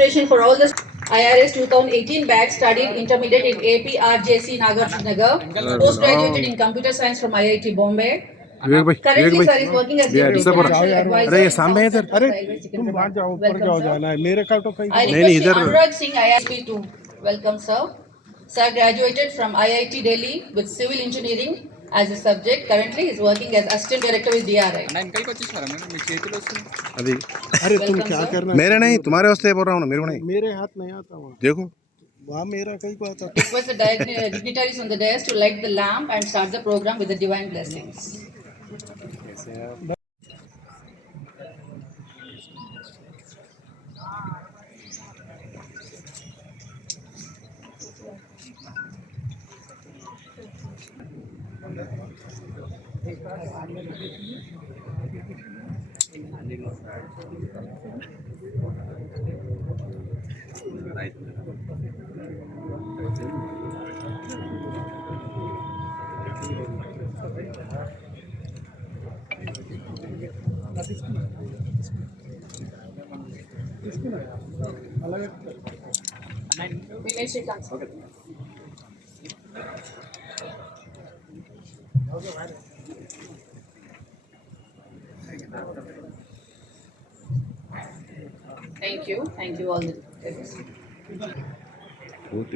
inspiration for all the IRS 2018 batch studied intermediate in AP RJC Nagarjunagar, postgraduated in computer science from IIT Bombay. Currently, sir is working as deputy financial advisor in South Central Railway, Secunderabad. Welcome, sir. I request Anurag Singh, ISP2. Welcome, sir. Sir graduated from IIT Delhi with civil engineering as a subject. Currently, he is working as assistant director with DRI. अभी अरे तुम क्या करना, मेरे नहीं तुम्हारे वास्ते बोल रहा हूँ ना, मेरे को नहीं, मेरे हाथ नहीं आता वहाँ, देखो वहाँ मेरा कहीं को आता। Request the dignitaries on the dais to light the lamp and start the program with the divine blessings. Thank you all the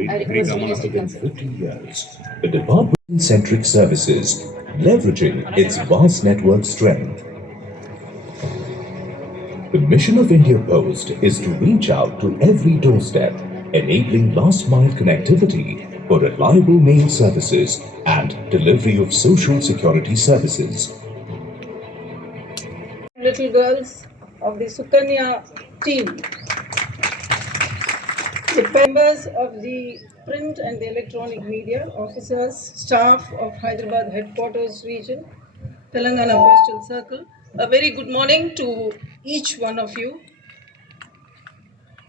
I request Minister Council. 50 years, the department-centric services, leveraging its vast network strength. The mission of India Post is to reach out to every doorstep, enabling last-mile connectivity for reliable mail services and delivery of social security services. Little girls of the Sukanya team, the members of the print and the electronic media, officers, staff of Hyderabad headquarters region, Telangana Postal Circle, a very good morning to each one of you.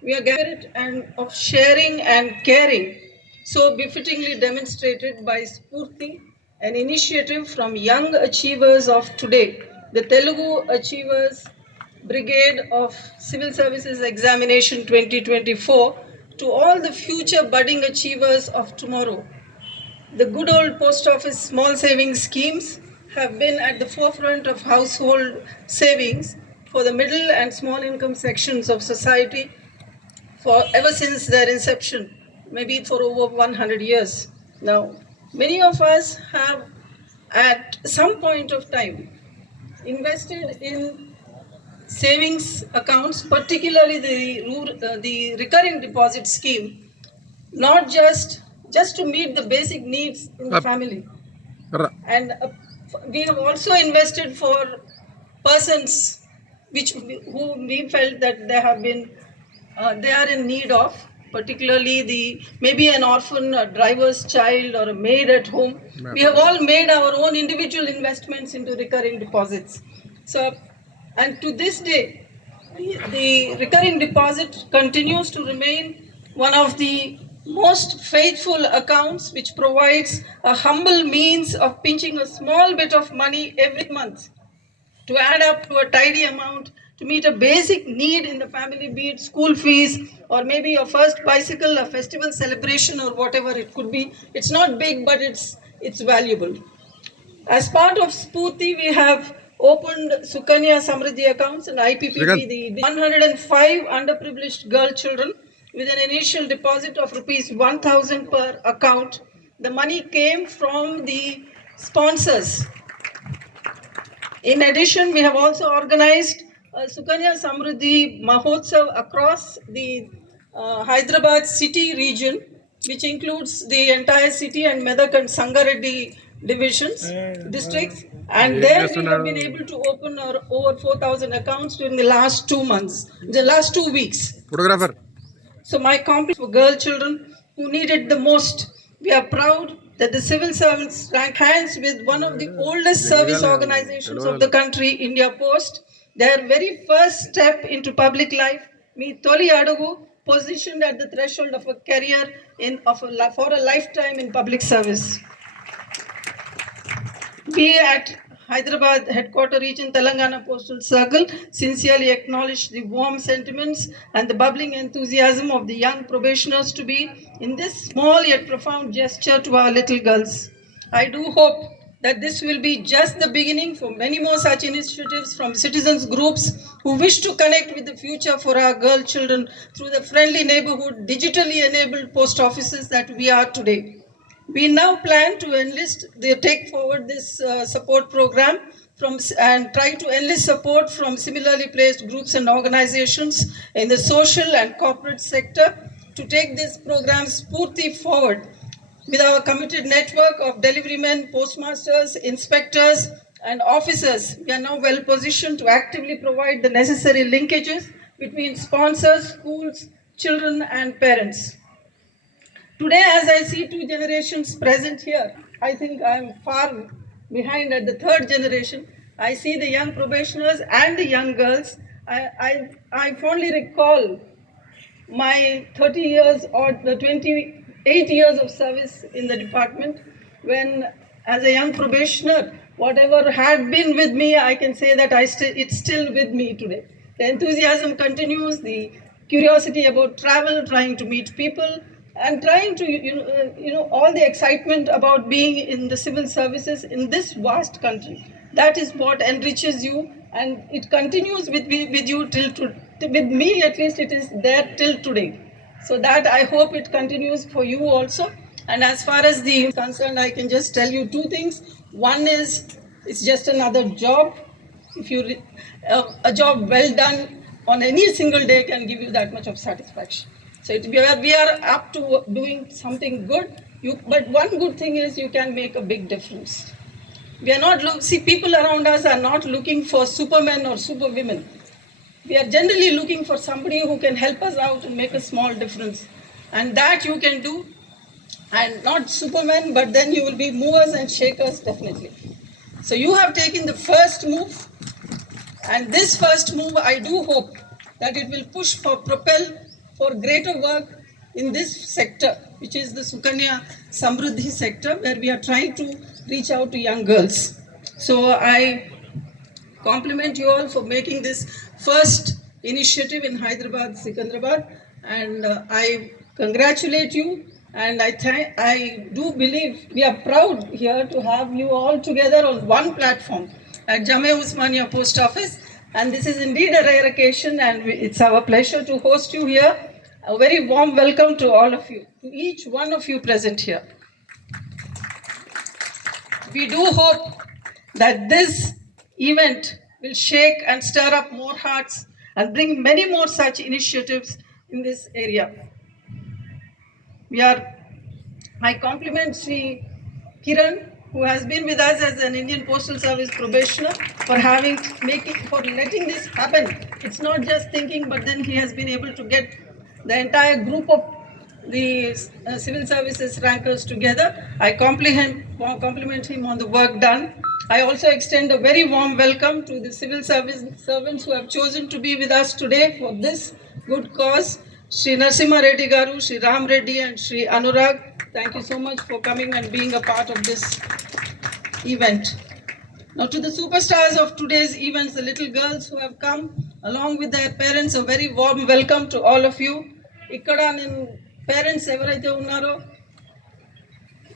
We are gathered and of sharing and caring, so befittingly demonstrated by Spurti, an initiative from young achievers of today, the Telugu Achievers Brigade of Civil Services Examination 2024, to all the future budding achievers of tomorrow. The good old post office small savings schemes have been at the forefront of household savings for the middle and small income sections of society for ever since their inception, maybe for over 100 years now. Many of us have at some point of time invested in savings accounts, particularly the recurring deposit scheme, not just to meet the basic needs in the family. And we have also invested for persons who we felt that they are in need of, particularly maybe an orphan, a driver's child, or a maid at home. We have all made our own individual investments into recurring deposits. So, and to this day, the recurring deposit continues to remain one of the most faithful accounts, which provides a humble means of pinching a small bit of money every month to add up to a tidy amount to meet a basic need in the family, be it school fees or maybe your first bicycle, a festival celebration, or whatever it could be. It's not big, but it's valuable. As part of Spurti, we have opened Sukanya Samriddhi accounts and IPPB, the 105 underprivileged girl children with an initial deposit of rupees 1,000 per account. The money came from the sponsors. In addition, we have also organized Sukanya Samriddhi Mahotsav across the Hyderabad city region, which includes the entire city and Medak and Sangareddy districts. And there we have been able to open over 4,000 accounts during the last 2 months, the last 2 weeks. Photographer. So my compliments for girl children who need it the most. We are proud that the civil servants rank hands with one of the oldest service organizations of the country, India Post. Their very first step into public life, me Toli Adugu, positioned at the threshold of a career for a lifetime in public service. Be at Hyderabad Headquarter Region Telangana Postal Circle sincerely acknowledge the warm sentiments and the bubbling enthusiasm of the young probationers to be in this small yet profound gesture to our little girls. I do hope that this will be just the beginning for many more such initiatives from citizens groups who wish to connect with the future for our girl children through the friendly neighborhood, digitally enabled post offices that we are today. We now plan to take forward this support program and try to enlist support from similarly placed groups and organizations in the social and corporate sector to take this program spurti forward. With our committed network of deliverymen, postmasters, inspectors, and officers, we are now well positioned to actively provide the necessary linkages between sponsors, schools, children, and parents. Today, as I see two generations present here, I think I'm far behind at the third generation. I see the young probationers and the young girls. I fondly recall my 30 years or the 28 years of service in the department when, as a young probationer, whatever had been with me, I can say that it's still with me today. The enthusiasm continues, the curiosity about travel, trying to meet people, and trying to, all the excitement about being in the civil services in this vast country. That is what enriches you, and it continues with you with me at least, it is there till today. So that I hope it continues for you also. And as far as the concerned, I can just tell you two things. One is it's just another job. If you a job well done on any single day can give you that much of satisfaction. So we are up to doing something good. But one good thing is you can make a big difference. We are not people around us are not looking for supermen or superwomen. We are generally looking for somebody who can help us out and make a small difference. And that you can do. And not supermen, but then you will be movers and shakers definitely. So you have taken the first move. And this first move, I do hope that it will propel for greater work in this sector, which is the Sukanya Samruddhi sector, where we are trying to reach out to young girls. So I compliment you all for making this first initiative in Hyderabad, Sikandrabad, and I congratulate you. And I do believe we are proud here to have you all together on one platform at Jamia Usmania Post Office. And this is indeed a rare occasion, and it's our pleasure to host you here. A very warm welcome to all of you, to each one of you present here. We do hope that this event will shake and stir up more hearts and bring many more such initiatives in this area. I compliment Sri Kiran, who has been with us as an Indian Postal Service probationer, for letting this happen. It's not just thinking, but then he has been able to get the entire group of the civil services rankers together. I compliment him on the work done. I also extend a very warm welcome to the civil service servants who have chosen to be with us today for this good cause. Shri Narasimha Reddy Garu, Shri Ram Reddy, and Shri Anurag, thank you so much for coming and being a part of this event. Now to the superstars of today's events, the little girls who have come along with their parents, a very warm welcome to all of you. Ikkada nenu parents evaraithe unnaro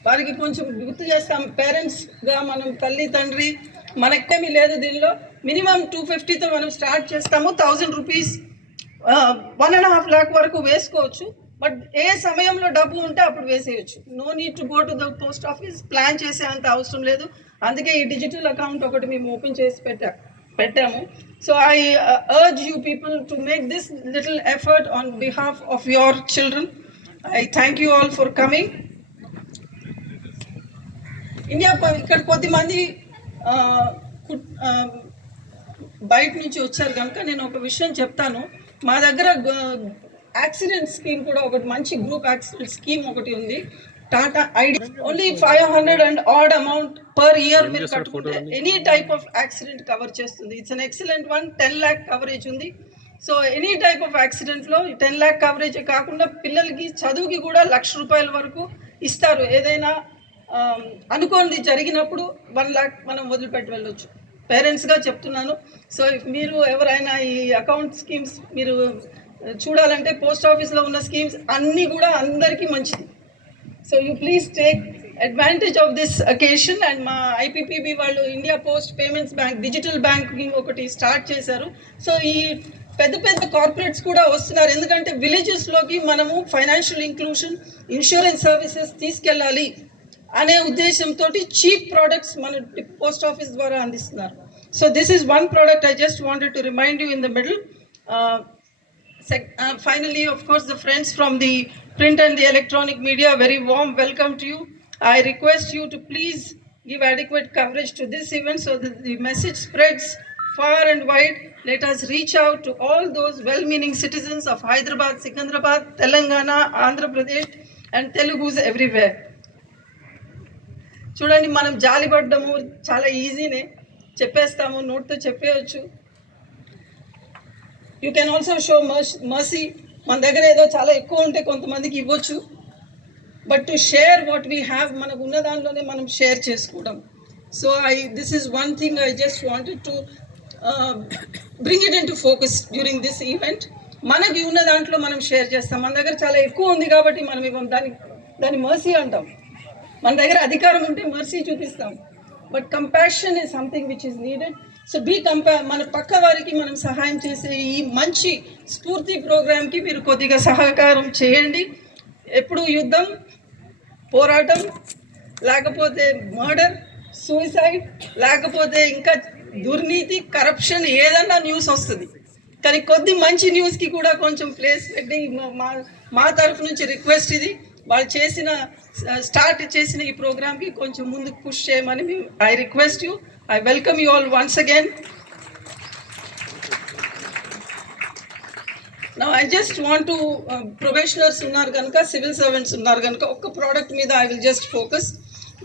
వారికి కొంచెం గుర్తు చేస్తాం. పేరెంట్స్గా మనం తల్లి తండ్రి మనకేమీ లేదు దీనిలో. మినిమం 250తో మనం స్టార్ట్ చేస్తాము. 1000 రూపీస్ 1.5 lakh వరకు వేసుకోవచ్చు. బట్ ఏ సమయంలో డబ్బు ఉంటే అప్పుడు వేసేయచ్చు. No need to go to the post office, plan చేసే అంత అవసరం లేదు. అందుకే ఈ డిజిటల్ అకౌంట్ ఒకటి మేము ఓపెన్ చేసి పెట్టాము. So I urge you people to make this little effort on behalf of your children. I thank you all for coming. India ఇక్కడ కొద్దిమంది బయట నుంచి వచ్చారు కనుక నేను ఒక విషయం చెప్తాను. మా దగ్గర యాక్సిడెంట్ స్కీమ్ కూడా ఒకటి, మంచి గ్రూప్ యాక్సిడెంట్ స్కీమ్ ఒకటి ఉంది. Tata ID only 500 and odd amount per year మీరు కట్టుకుంటే any type of accident cover చేస్తుంది. It's an excellent one. 10 lakh coverage ఉంది. సో ఎనీ టైప్ ఆఫ్ యాక్సిడెంట్లో 10 lakh కవరేజ్ కాకుండా పిల్లలకి చదువుకి కూడా ₹1,00,000 వరకు ఇస్తారు. ఏదైనా అనుకోనిది జరిగినప్పుడు 1 lakh మనం వదిలిపెట్టి వెళ్ళొచ్చు. పేరెంట్స్గా చెప్తున్నాను. సో మీరు ఎవరైనా ఈ అకౌంట్ స్కీమ్స్ మీరు చూడాలంటే పోస్ట్ ఆఫీస్లో ఉన్న స్కీమ్స్ అన్నీ కూడా అందరికీ మంచిది. So you please take advantage of this occasion. And మా ఐపీపీబీ వాళ్ళు India post payments bank digital banking ఒకటి స్టార్ట్ చేశారు. సో ఈ పెద్ద పెద్ద కార్పొరేట్స్ కూడా వస్తున్నారు, ఎందుకంటే విలేజెస్లోకి మనము ఫైనాన్షియల్ ఇంక్లూషన్, ఇన్సూరెన్స్ సర్వీసెస్ తీసుకెళ్ళాలి అనే ఉద్దేశంతో చీప్ ప్రోడక్ట్స్ మన పోస్ట్ ఆఫీస్ ద్వారా అందిస్తున్నారు. So this is one product I just wanted to remind you in the middle. Finally, of course, the friends from the print and the electronic media, very warm welcome to you. I request you to please give adequate coverage to this event so that the message spreads far and wide. Let us reach out to all those well-meaning citizens of Hyderabad, Secunderabad, Telangana, Andhra Pradesh and Telugus everywhere. చూడండి, మనం జాలిపడ్డము చాలా ఈజీనే, చెప్పేస్తాము, నోట్తో చెప్పేయచ్చు. You can also show mercy. మన దగ్గర ఏదో చాలా ఎక్కువ ఉంటే కొంతమందికి ఇవ్వచ్చు, but to share what we have, మనకు ఉన్న దాంట్లోనే మనం షేర్ చేసుకోవడం. So this is one thing I just wanted to bring it in to focus during this event. మనకి ఉన్న దాంట్లో మనం షేర్ చేస్తాం. మన దగ్గర చాలా ఎక్కువ ఉంది కాబట్టి మనం ఇవ్వం, దాన్ని మర్సీ అంటాం. మన దగ్గర అధికారం ఉంటే మర్సీ చూపిస్తాం, but compassion is something which is needed. So మన పక్క వారికి మనం సహాయం చేసే ఈ మంచి స్ఫూర్తి ప్రోగ్రామ్కి మీరు కొద్దిగా సహకారం చేయండి. ఎప్పుడు యుద్ధం, పోరాటం, లేకపోతే మర్డర్, సూసైడ్, లేకపోతే ఇంకా దుర్నీతి, కరప్షన్, ఏదన్నా న్యూస్ వస్తుంది. కానీ కొద్ది మంచి న్యూస్కి కూడా కొంచెం ప్లేస్ పెట్టి మా తరఫు నుంచి రిక్వెస్ట్ ఇది, వాళ్ళు స్టార్ట్ చేసిన ఈ ప్రోగ్రామ్కి కొంచెం ముందుకు పుష్ చేయమని I request you. I welcome you all once again. Now I just want to probationers unnar ganaka, civil servants unnar ganaka okka product meeda I will just focus.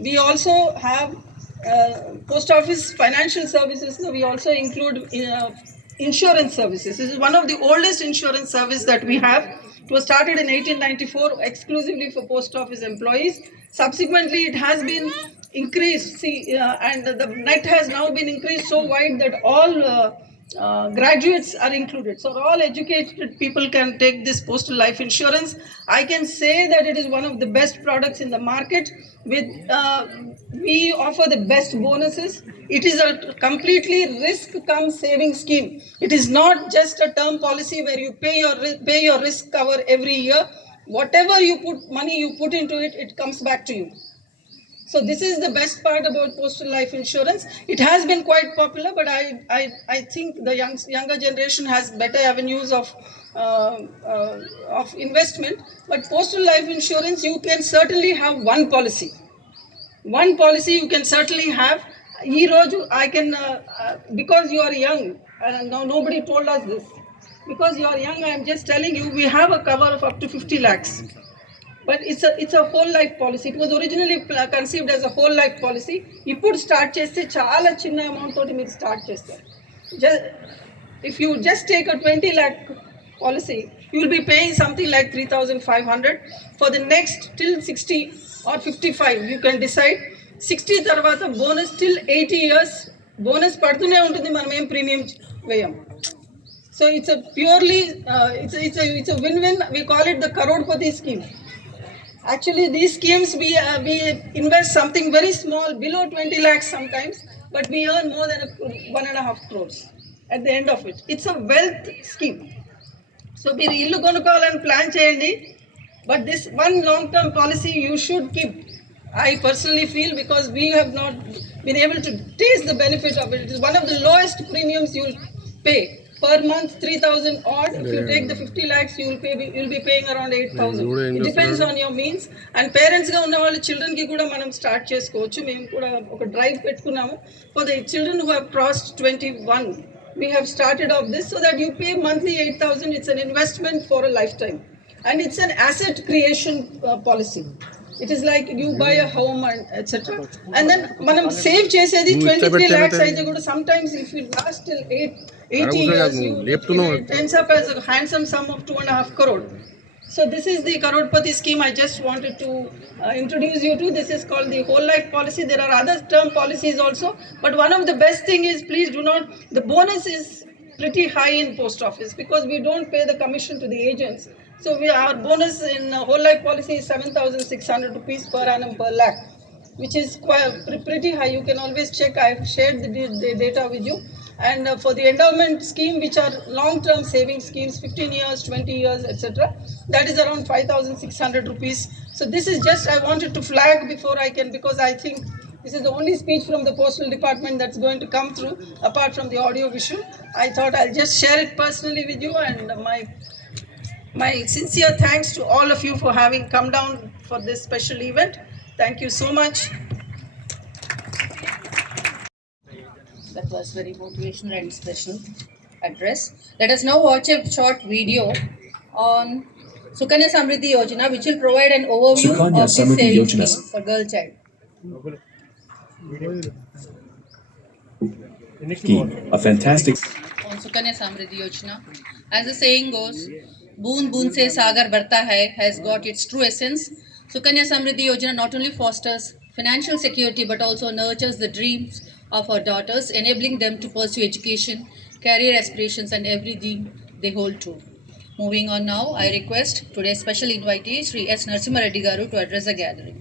We also have post office financial services. We also include insurance services. This is one of the oldest insurance service that we have. It was started in 1894 exclusively for post office employees. Subsequently it has been increased, and the net has now been increased so wide that all graduates are included. So all educated people can take this postal life insurance. I can say that it is one of the best products in the market. We offer the best bonuses. It is a completely risk cum saving scheme. It is not just a term policy where you pay your risk cover every year. Whatever money you put into it, it comes back to you. So this is the best part about postal life insurance. It has been quite popular, but I think the younger generation has better avenues of investment. But postal life insurance, you can certainly have one policy. One policy you can certainly have. Ee roju I can because you are young, and now nobody told us this. Because you are young, I am just telling you, we have a cover of up to 50 lakhs. But it's a whole life policy. It was originally conceived as a whole life policy. Ippudu start cheste chaala chinna amount toti meer start chestaru. If you just take a 20 lakh policy, you will be paying something like 3,500 for the next till 60 or 55. You can decide. 60 tarvata bonus till 80 years bonus padtune untundi, manam em premium veyam. So it's a purely it's a win-win. We call it the Karodpati scheme. Actually, these schemes we invest something very small, below 20 lakhs sometimes, but we earn more than 1.5 crores at the end of it. It's a wealth scheme. So మీరు ఇల్లు కొనుక్కోవాలని ప్లాన్ చేయండి, but this one long-term policy you should keep. I personally feel, because we have not been able to taste the benefit of it. It is one of the lowest premiums you will pay. Per month 3,000 odd. If you take the 50 lakhs, you will be paying around 8,000. It depends on your means. And parents ga unna vallu children ki kuda manam start chesukochu. Mem kuda oka drive pettukunnamu for the children who have crossed 21. We have started off this so that you pay monthly 8,000. It's an investment for a lifetime, and it's an asset creation policy. It is like you buy a home and etc. And then manam save chesedi 23 lakhs aithe kuda sometimes if you last till 80 years, it ends up as a handsome sum of 2.5 crore. So this is the Karodpati scheme I just wanted to introduce you to. This is called the whole life policy. There are other term policies also, but one of the best thing is, please do not, the bonus is pretty high in post office because we don't pay the commission to the agents. So our bonus in whole life policy is 7,600 rupees per annum per lakh, which is quite pretty high. You can always check. I've shared the data with you. And for the endowment scheme, which are long-term saving schemes, 15 years, 20 years, etc., that is around 5,600 rupees. So this is just, I wanted to flag before I can, because I think this is the only speech from the postal department that's going to come through, apart from the audio visual. I thought I'll just share it personally with you, and my sincere thanks to all of you for having come down for this special event. Thank you so much. That was very motivational and special address. Let us now watch a short video on Sukanya Samriddhi Yojana, which will provide an overview Sukanya of this Samriddhi savings Yojana. scheme for girl child. Scheme, a fantastic On Sukanya Samriddhi Yojana, as the saying goes, "Boon boon se sagar barta hai" has got its true essence. Sukanya Samriddhi Yojana not only fosters financial security but also nurtures the dreams of our daughters, enabling them to pursue education, career aspirations, and everything they hold true. Moving on now, I request today's special invitee, Sri S. Narasimha Reddy Garu, to address the gathering.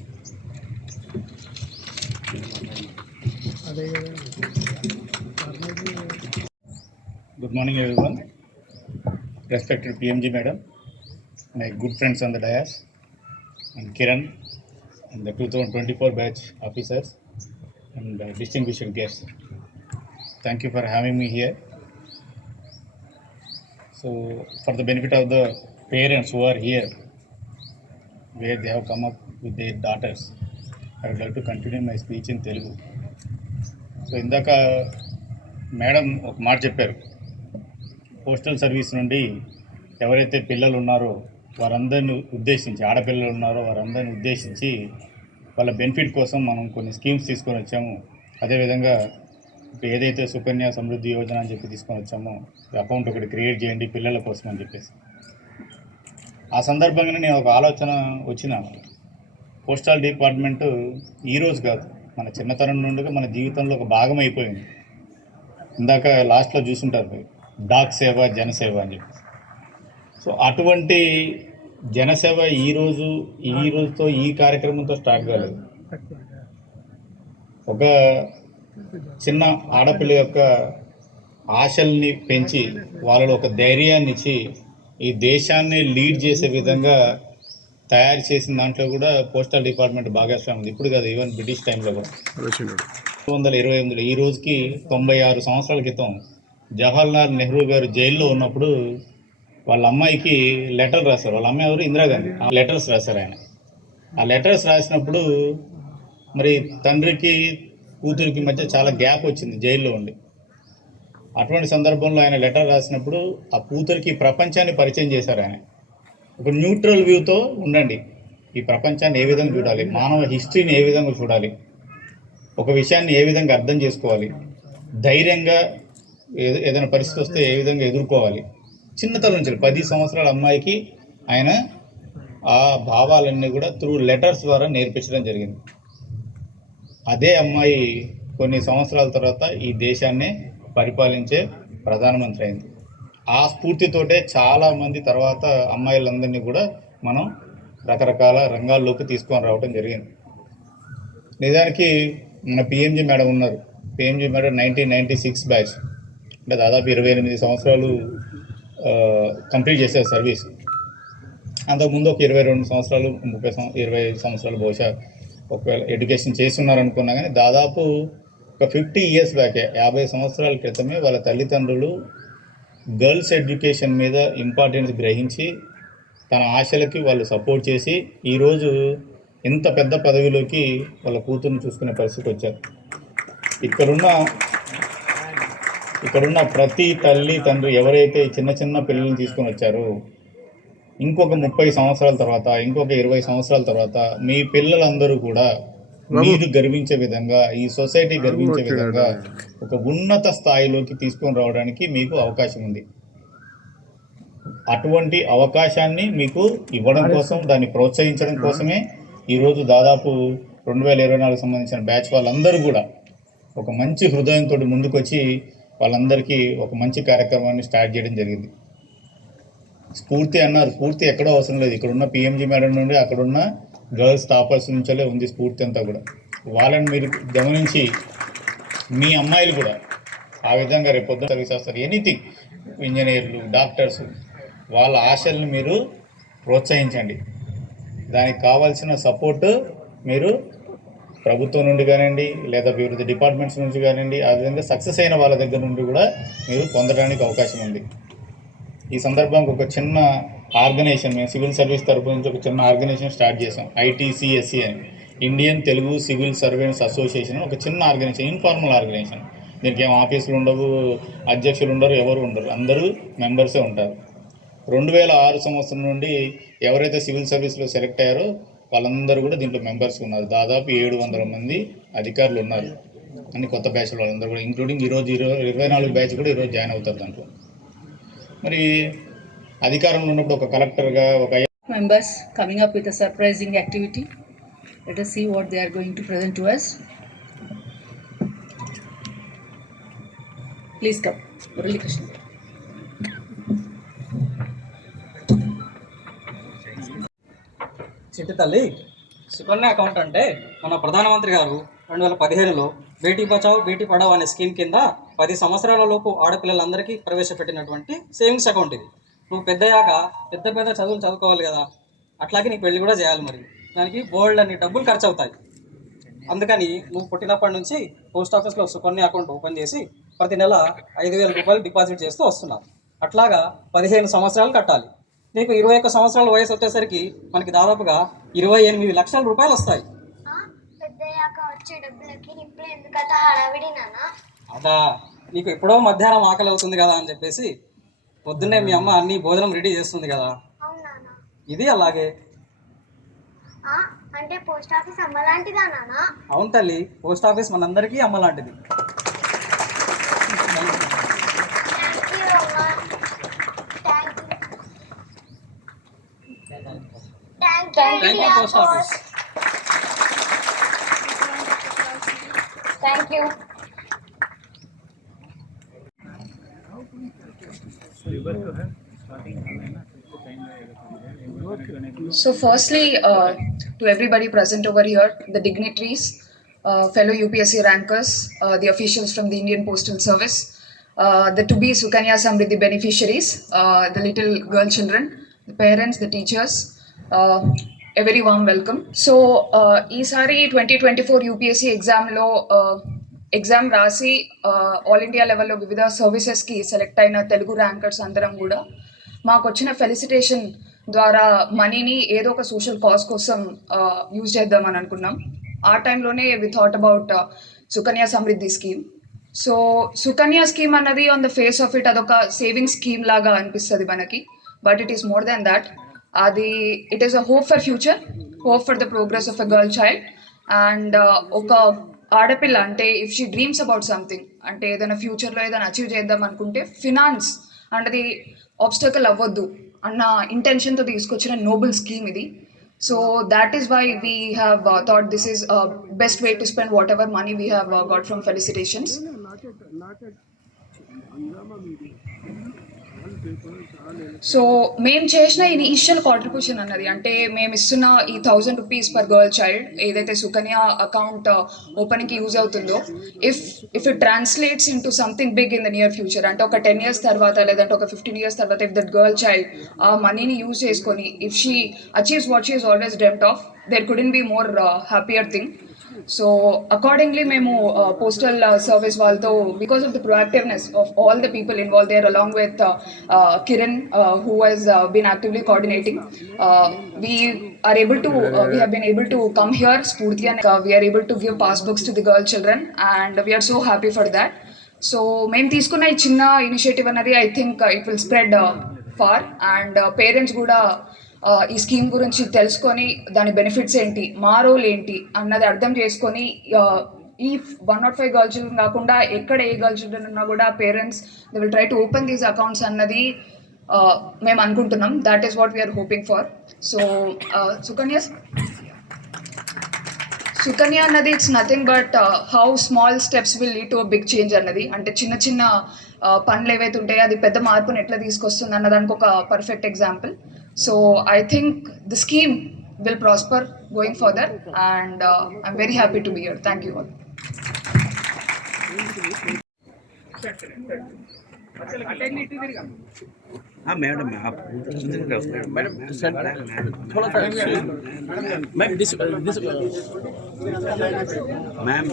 Good morning, everyone. Respected PMG Madam, my good friends on the dais, and Kiran, and the 2024 batch officers, and distinguished guests. Thank you for having me here. So, for the benefit of the parents who are here, where they have come up with their daughters, I would like to continue my speech in Telugu. So, ఇందాక మేడం ఒక మాట చెప్పారు. Postal service నుండి ఎవరైతే పిల్లలు ఉన్నారో వారందరిని ఉద్దేశించి, ఆడపిల్లలు ఉన్నారో వారందరిని ఉద్దేశించి వాళ్ళ బెనిఫిట్ కోసం మనం కొన్ని స్కీమ్స్ తీసుకొని వచ్చాము. అదేవిధంగా ఏదైతే సుకన్య సమృద్ధి యోజన అని చెప్పి తీసుకొని వచ్చామో అకౌంట్ ఒకటి క్రియేట్ చేయండి పిల్లల కోసం అని చెప్పేసి. ఆ సందర్భంగానే నేను ఒక ఆలోచన వచ్చిన, పోస్టల్ డిపార్ట్మెంటు ఈరోజు కాదు, మన చిన్నతనం నుండి మన జీవితంలో ఒక భాగం అయిపోయింది. ఇందాక లాస్ట్లో చూసుంటారు డాక్ సేవ జనసేవ అని చెప్పి. సో అటువంటి జనసేవ ఈ రోజుతో ఈ కార్యక్రమంతో స్టార్ట్ కాలేదు. ఒక చిన్న ఆడపిల్ల యొక్క ఆశల్ని పెంచి వాళ్ళలో ఒక ధైర్యాన్ని ఇచ్చి ఈ దేశాన్ని లీడ్ చేసే విధంగా తయారు చేసిన దాంట్లో కూడా పోస్టల్ డిపార్ట్మెంట్ భాగస్వామి ఉంది. ఇప్పుడు కాదు, ఈవెన్ బ్రిటిష్ టైంలో కూడా 1928 ఈ రోజుకి 96 సంవత్సరాల క్రితం జవహర్లాల్ నెహ్రూ గారు జైల్లో ఉన్నప్పుడు వాళ్ళ అమ్మాయికి లెటర్ రాశారు. వాళ్ళ అమ్మాయి ఎవరు? ఇందిరాగాంధీ. ఆ లెటర్స్ రాశారు ఆయన. ఆ లెటర్స్ రాసినప్పుడు మరి తండ్రికి కూతురికి మధ్య చాలా గ్యాప్ వచ్చింది జైల్లో ఉండి. అటువంటి సందర్భంలో ఆయన లెటర్ రాసినప్పుడు ఆ కూతురికి ప్రపంచాన్ని పరిచయం చేశారు ఆయన. ఒక న్యూట్రల్ వ్యూతో ఉండండి, ఈ ప్రపంచాన్ని ఏ విధంగా చూడాలి, మానవ హిస్టరీని ఏ విధంగా చూడాలి, ఒక విషయాన్ని ఏ విధంగా అర్థం చేసుకోవాలి, ధైర్యంగా ఏదైనా పరిస్థితి వస్తే ఏ విధంగా ఎదుర్కోవాలి. చిన్నతనం నుంచి 10 సంవత్సరాల అమ్మాయికి ఆయన ఆ భావాలన్నీ కూడా త్రూ లెటర్స్ ద్వారా నేర్పించడం జరిగింది. అదే అమ్మాయి కొన్ని సంవత్సరాల తర్వాత ఈ దేశాన్ని పరిపాలించే ప్రధానమంత్రి అయింది. ఆ స్ఫూర్తితోటే చాలామంది తర్వాత అమ్మాయిలందరినీ కూడా మనం రకరకాల రంగాల్లోకి తీసుకొని రావడం జరిగింది. నిజానికి మన పిఎంజీ మేడం ఉన్నారు. పిఎంజీ మేడం 1996 బ్యాచ్, అంటే దాదాపు 28 సంవత్సరాలు కంప్లీట్ చేశారు సర్వీస్. అంతకుముందు ఒక 22 సంవత్సరాలు 25 సంవత్సరాలు బహుశా ఒకవేళ ఎడ్యుకేషన్ చేస్తున్నారనుకున్నా కానీ దాదాపు ఒక 50 ఇయర్స్ బ్యాకే, 50 సంవత్సరాల క్రితమే వాళ్ళ తల్లిదండ్రులు గర్ల్స్ ఎడ్యుకేషన్ మీద ఇంపార్టెన్స్ గ్రహించి తన ఆశలకి వాళ్ళు సపోర్ట్ చేసి ఈరోజు ఇంత పెద్ద పదవిలోకి వాళ్ళ కూతుర్ని చూసుకునే పరిస్థితి వచ్చారు. ఇక్కడున్న ప్రతి తల్లి తండ్రి ఎవరైతే చిన్న చిన్న పిల్లల్ని తీసుకొని వచ్చారో ఇంకొక 30 సంవత్సరాల తర్వాత, ఇంకొక 20 సంవత్సరాల తర్వాత మీ పిల్లలందరూ కూడా మీరు గర్వించే విధంగా, ఈ సొసైటీ గర్వించే విధంగా ఒక ఉన్నత స్థాయిలోకి తీసుకొని రావడానికి మీకు అవకాశం ఉంది. అటువంటి అవకాశాన్ని మీకు ఇవ్వడం కోసం, దాన్ని ప్రోత్సహించడం కోసమే ఈరోజు దాదాపు 2024 సంబంధించిన బ్యాచ్ వాళ్ళందరూ కూడా ఒక మంచి హృదయంతో ముందుకొచ్చి వాళ్ళందరికీ ఒక మంచి కార్యక్రమాన్ని స్టార్ట్ చేయడం జరిగింది. స్ఫూర్తి అన్నారు, స్ఫూర్తి ఎక్కడో అవసరం లేదు. ఇక్కడున్న పిఎంజీ మేడం నుండి అక్కడున్న గర్ల్స్ టాపర్స్ నుంచే ఉంది స్ఫూర్తి అంతా కూడా. వాళ్ళని మీరు గమనించి మీ అమ్మాయిలు కూడా ఆ విధంగా రేపొద్దున సర్వీస్ వస్తారు. ఎనీథింగ్, ఇంజనీర్లు, డాక్టర్స్, వాళ్ళ ఆశల్ని మీరు ప్రోత్సహించండి. దానికి కావాల్సిన సపోర్టు మీరు ప్రభుత్వం నుండి కానివ్వండి, లేదా వివిధ డిపార్ట్మెంట్స్ నుంచి కానివ్వండి, ఆ విధంగా సక్సెస్ అయిన వాళ్ళ దగ్గర నుండి కూడా మీరు పొందడానికి అవకాశం ఉంది. ఈ సందర్భంగా ఒక చిన్న ఆర్గనైజేషన్, మేము సివిల్ సర్వీస్ తరపు నుంచి ఒక చిన్న ఆర్గనైజేషన్ స్టార్ట్ చేసాం, ITCSC అని, ఇండియన్ తెలుగు సివిల్ సర్వెంట్స్ అసోసియేషన్. ఒక చిన్న ఆర్గనైజేషన్, ఇన్ఫార్మల్ ఆర్గనైజేషన్. దీనికి ఏం ఆఫీసులు ఉండవు, అధ్యక్షులు ఉండరు, ఎవరు ఉండరు, అందరూ మెంబర్సే ఉంటారు. 2006 సంవత్సరం నుండి ఎవరైతే సివిల్ సర్వీస్లో సెలెక్ట్ అయ్యారో వాళ్ళందరూ కూడా దీంట్లో మెంబర్స్ ఉన్నారు. దాదాపు 700 మంది అధికారులు ఉన్నారు. అన్ని కొత్త బ్యాచ్లు వాళ్ళందరూ కూడా, ఇంక్లూడింగ్ ఈరోజు 24 బ్యాచ్ కూడా ఈరోజు జాయిన్ అవుతారు దాంట్లో. మరి అధికారంలో ఉన్నప్పుడు ఒక కలెక్టర్గా ఒక Members coming up with a surprising activity. Let us see what they are going to present to us. Please come, Murali Krishna. చిట్టి తల్లి, సుకన్య అకౌంట్ అంటే మన ప్రధానమంత్రి గారు 2015లో బేటీ బచావ్ బేటీ పడావ్ అనే స్కీమ్ కింద 10 సంవత్సరాల లోపు ఆడపిల్లలందరికీ ప్రవేశపెట్టినటువంటి సేవింగ్స్ అకౌంట్ ఇది. నువ్వు పెద్దయ్యాక పెద్ద పెద్ద చదువులు చదువుకోవాలి కదా, అట్లాగే నీకు పెళ్లి కూడా చేయాలి. మరి దానికి బోల్డ్ అన్ని డబ్బులు ఖర్చు అవుతాయి. అందుకని నువ్వు పుట్టినప్పటి నుంచి పోస్ట్ ఆఫీస్లో సుకన్య అకౌంట్ ఓపెన్ చేసి ప్రతి నెల 5,000 రూపాయలు డిపాజిట్ చేస్తూ వస్తున్నావు. అట్లాగా 15 సంవత్సరాలు కట్టాలి. నీకు 21 సంవత్సరాల వయసు వచ్చేసరికి మనకి దాదాపుగా 28 లక్షల రూపాయలు వస్తాయి. అదా, నీకు ఎప్పుడో మధ్యాహ్నం ఆకలి అవుతుంది కదా అని చెప్పేసి పొద్దున్నే మీ అమ్మ అన్ని భోజనం రెడీ చేస్తుంది కదా, ఇది అలాగే. అంటే పోస్ట్ ఆఫీస్ అమ్మ లాంటిదా నాన్న? అవును తల్లి, పోస్ట్ ఆఫీస్ మనందరికీ అమ్మ లాంటిది. Thank you, post office. Thank you. So firstly, to everybody present over here, the dignitaries, fellow UPSC rankers, the officials from the Indian Postal Service, the to-be Sukanya Samriddhi beneficiaries, the little girl children, the parents, the teachers, a very warm welcome. So, ఈసారి 2024 UPSC ఎగ్జామ్లో ఎగ్జామ్ రాసి all India లెవెల్లో వివిధ సర్వీసెస్కి సెలెక్ట్ అయిన తెలుగు ర్యాంకర్స్ అందరం కూడా మాకు వచ్చిన ఫెలిసిటేషన్ ద్వారా మనీని ఏదో ఒక సోషల్ కాజ్ కోసం యూజ్ చేద్దామని అనుకున్నాం. ఆ టైంలోనే we thought about Sukanya Samriddhi scheme. So Sukanya scheme అన్నది on the face of it అదొక సేవింగ్ స్కీమ్ లాగా అనిపిస్తుంది మనకి, but it is more than that. అది it is a hope for future, hope for the progress of a girl child. And ఒక ఆడపిల్ల అంటే if she dreams about something, అంటే ఏదైనా ఫ్యూచర్లో ఏదైనా అచీవ్ చేద్దాం అనుకుంటే ఫినాన్స్ అన్నది ఆబ్స్టకల్ అవ్వద్దు అన్న ఇంటెన్షన్తో తీసుకొచ్చిన నోబుల్ స్కీమ్ ఇది. So that is why we have thought this is best way to spend whatever money we have got from felicitations. So మేము చేసిన ఇనిషియల్ కాంట్రిబ్యూషన్ అన్నది అంటే మేము ఇస్తున్న ఈ 1,000 రూపీస్ పర్ గర్ల్ చైల్డ్ ఏదైతే సుకన్య అకౌంట్ ఓపెనింగ్కి యూజ్ అవుతుందో, if it translates into something big in the near future, అంటే ఒక 10 years తర్వాత లేదంటే ఒక 15 years తర్వాత, ఇఫ్ దట్ గర్ల్ చైల్డ్ ఆ మనీని యూజ్ చేసుకొని if she achieves what she is always dreamed of, there couldn't be more happier thing. So accordingly మేము పోస్టల్ సర్వీస్ వాళ్ళతో, because of the proactiveness of all the people involve there along with Kiran who has been actively coordinating, we have been able to come here Spurti, and we are able to give passbooks to the girl children, and we are so happy for that. So మేము తీసుకున్న ఈ చిన్న ఇనిషియేటివ్ అన్నది I think it will spread far, and parents కూడా ఈ స్కీమ్ గురించి తెలుసుకొని దాని బెనిఫిట్స్ ఏంటి, మా రోల్ ఏంటి అన్నది అర్థం చేసుకొని ఈ 105 గర్ల్ చిల్డ్రన్ కాకుండా ఎక్కడ ఏ గర్ల్ చిల్డ్రన్ ఉన్నా కూడా parents they will try to open these accounts అన్నది మేము అనుకుంటున్నాం. That is what we are hoping for. So Sukanya అన్నది it's nothing but how small steps will lead to a big change అన్నది. అంటే చిన్న చిన్న పనులు ఏవైతే ఉంటాయో అది పెద్ద మార్పును ఎట్లా తీసుకొస్తుంది అన్నదానికి ఒక perfect example. So I think the scheme will prosper going further, and I'm very happy to be here. Thank you all. हाँ मैडम आप थोड़ा सा ma'am ma'am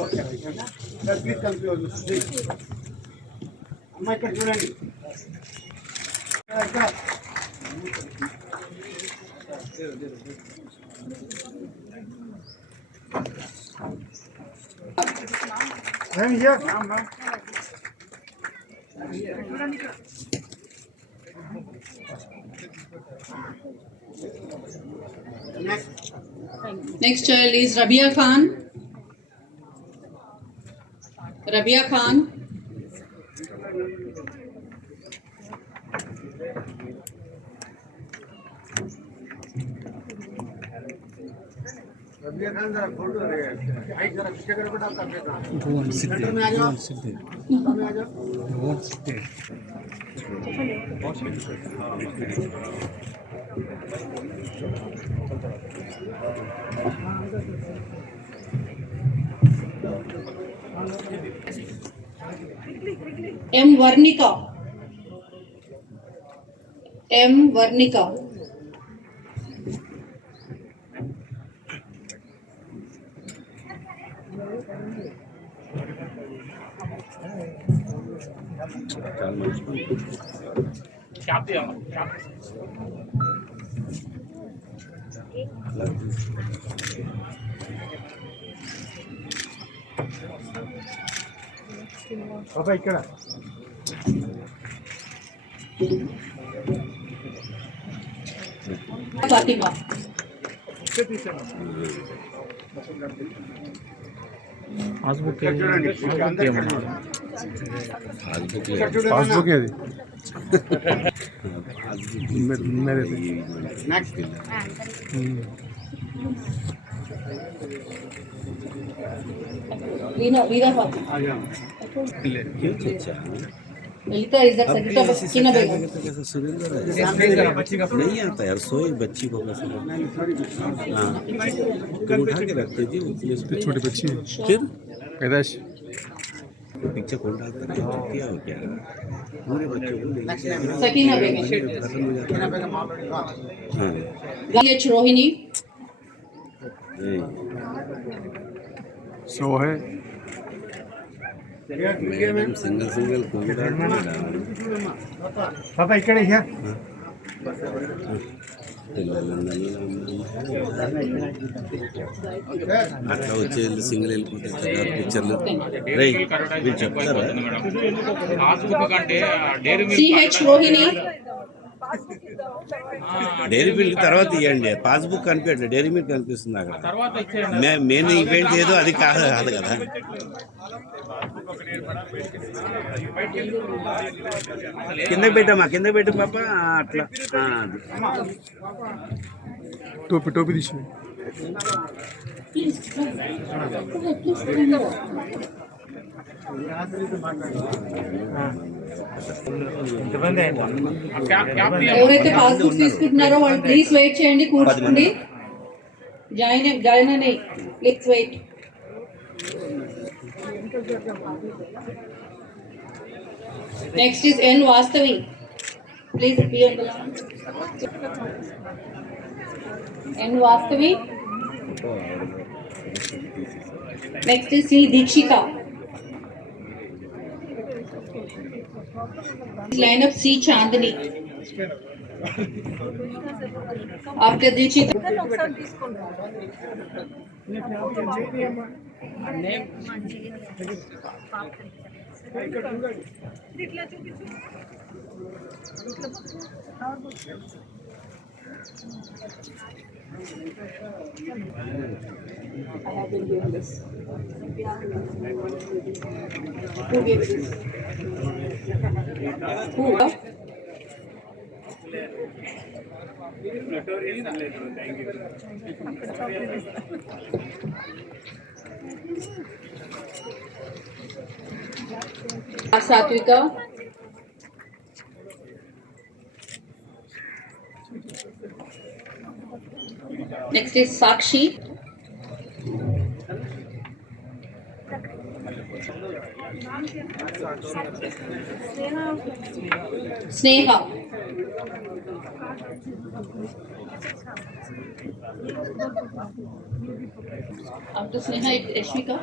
Next child is Rabia Khan. Rabia Khan. M. Varnika. M. Varnika. Fatima. Passbook ఏది मेरे Rina Fatima. Lalita is that Sagita Kina Begum. नहीं आता यार सोई बच्ची को कैसे हाँ तुम उठा के रखते थी छोटी बच्ची फिर पैदाश पिक्चर कौन डालता है क्या हो क्या पूरे बच्चों को Sakina Begum. खत्म हो जाता है हाँ H. Rohini. सो है मैडम सिंगल सिंगल पापा इकडे घ्या అట్లా వచ్చే సింగిల్ వెళ్ళిపోతాయి పిక్చర్లు మీరు చెప్తారా CH Rohini. డైరీ మిల్క్ తర్వాత ఇవ్వండి పాస్బుక్ కనిపించండి డైరీ మిల్క్ కనిపిస్తుంది అక్కడ మెయిన్ ఈవెంట్ ఏదో అది కాదు కాదు కదా కిందకి పెట్టమ్మా కిందకి పెట్టు పాప అట్లా టోపీ టోపీ తీసి ఎవరైతే పాస్బుక్ తీసుకుంటున్నారో వాళ్ళు ప్లీజ్ వెయిట్ చేయండి, కూర్చోండి. జాయిన్ అని please wait. Next is N. Vastavi. Please be on the line. N. Vastavi. Next is C. Dikshika. Line up C. Chandani. After Dikshika. I have been doing this. Who gave this? Who? Satvika. Next is Sakshi. Sneha. After Sneha, it's Ashmika.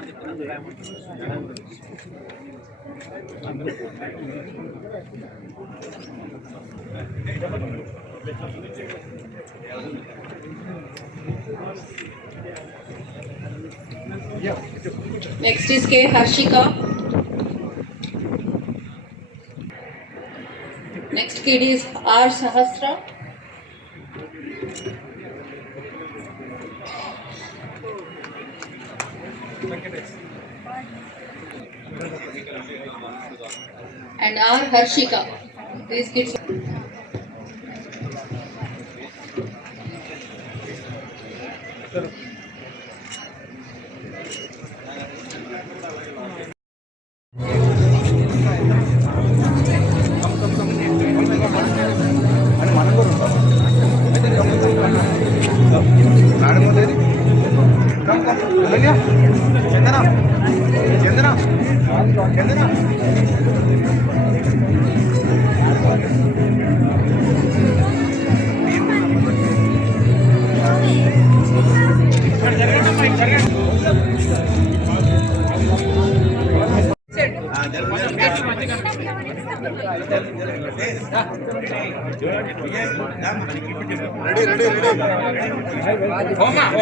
Next is K. Harshika. Next kid is R. Sahasra. And R. Harshika. These kids.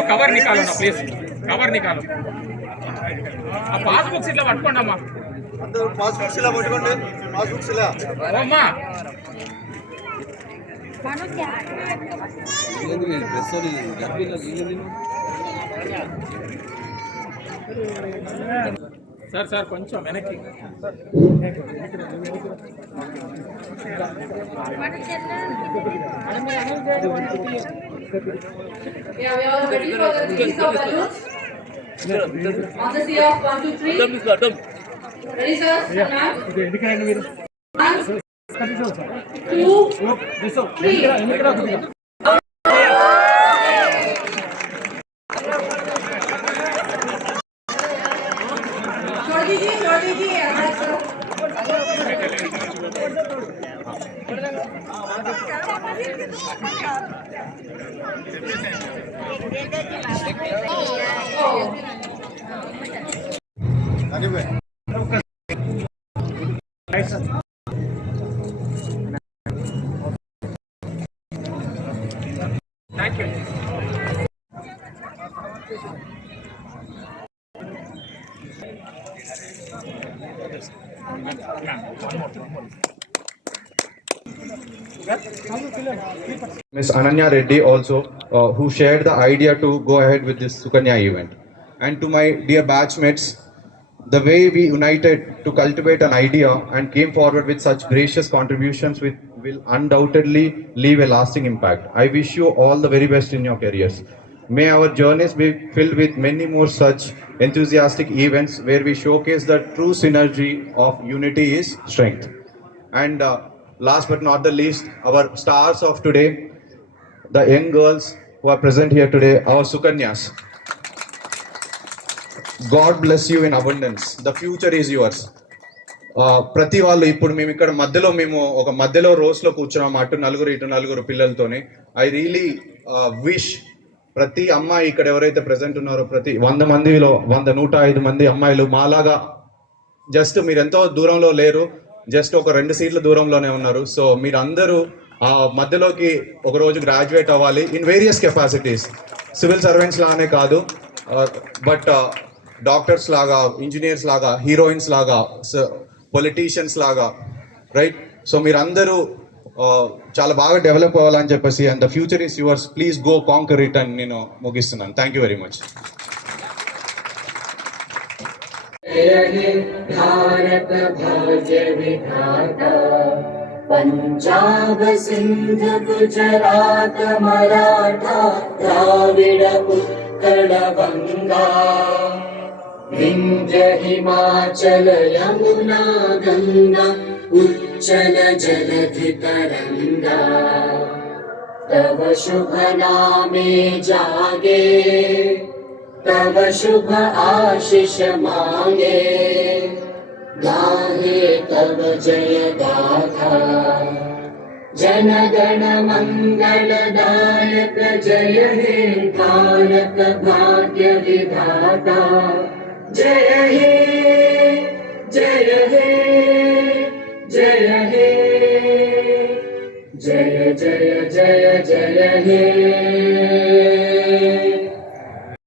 Cover నికాలో please cover నికాలో ఆ passbooks ఇట్లా పట్టుకోండి అమ్మా అందరూ పాస్బుక్స్ ఇలా పట్టుకోండి పాస్బుక్స్ ఇలా అమ్మా సార్ సార్ కొంచెం వెనక్కి Yeah, we are ready for the release of balloons. On the sea of 1, 2, 3. Ready, sir? One, 2, 3. छोड़ दीजिए thank you Ms. Ananya Reddy also, who shared the idea to go ahead with this Sukanya event. And to my dear batchmates, the way we united to cultivate an idea and came forward with such gracious contributions will undoubtedly leave a lasting impact. I wish you all the very best in your careers. May our journeys be filled with many more such enthusiastic events where we showcase the true synergy of unity is strength. And last but not the least, our stars of today, the young girls who are present here today, our Sukanyas. God bless you in abundance. The future is yours. ప్రతి వాళ్ళు ఇప్పుడు మేము ఇక్కడ మధ్యలో రోస్లో కూర్చున్నాం, అటు నలుగురు ఇటు నలుగురు పిల్లలతోనే. ఐ రియలీ విష్ ప్రతి అమ్మాయి ఇక్కడ ఎవరైతే ప్రెసెంట్ ఉన్నారో ప్రతి 100 మందిలో 105 మంది అమ్మాయిలు మాలాగా జస్ట్ మీరు ఎంతో దూరంలో లేరు, జస్ట్ ఒక 2 సీట్ల దూరంలోనే ఉన్నారు. సో మీరు అందరూ ఆ మధ్యలోకి ఒక రోజు గ్రాడ్యుయేట్ అవ్వాలి in various capacities. Civil servants లానే కాదు, బట్ డాక్టర్స్ లాగా, ఇంజనీర్స్ లాగా, హీరోయిన్స్ లాగా, పొలిటీషియన్స్ లాగా, రైట్? సో మీరందరూ చాలా బాగా డెవలప్ అవ్వాలని చెప్పేసి, and the future is yours, please go canker it అని నేను ముగిస్తున్నాను. Thank you very much. Bharat भाग्य विधाता पंजाब सिंध गुजरात मराठा द्राविड उत्कल गंगा विंध्य हिमाचल यमुना गंगा उच्चल जलधि तरंगा तव शुभ नामे जागे तव शुभ आशीष मांगे गाहे तव जय गाथा जन गण मंगलदायक जय हे भारत भाग्य विधाता जय हे